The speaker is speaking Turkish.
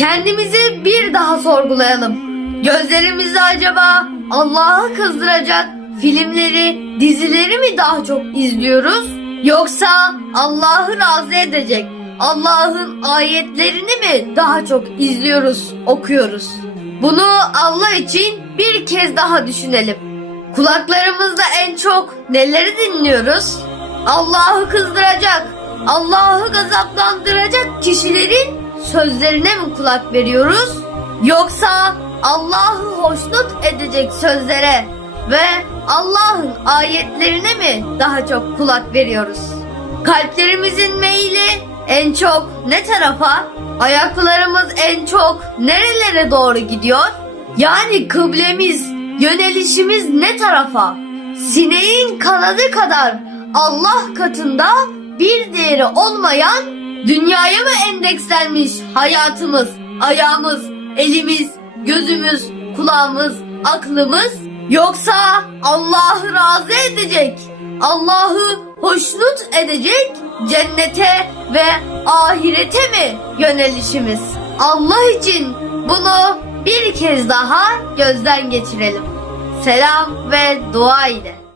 Kendimizi bir daha sorgulayalım. Gözlerimizde acaba Allah'ı kızdıracak filmleri, dizileri mi daha çok izliyoruz? Yoksa Allah'ı razı edecek Allah'ın ayetlerini mi daha çok izliyoruz, okuyoruz? Bunu Allah için bir kez daha düşünelim. Kulaklarımızda en çok neleri dinliyoruz? Allah'ı kızdıracak, Allah'ı gazaplandıracak kişilerin sözlerine mi kulak veriyoruz? Yoksa Allah'ı hoşnut edecek sözlere ve Allah'ın ayetlerine mi daha çok kulak veriyoruz? Kalplerimizin meyli en çok ne tarafa? Ayaklarımız en çok nerelere doğru gidiyor? Yani kıblemiz, yönelişimiz ne tarafa? Sineğin kanadı kadar Allah katında bir değeri olmayan dünyaya mı endekslenmiş hayatımız, ayağımız, elimiz, gözümüz, kulağımız, aklımız? Yoksa Allah'ı razı edecek, Allah'ı hoşnut edecek cennete ve ahirete mi yönelişimiz? Allah için bunu bir kez daha gözden geçirelim. Selam ve dua ile.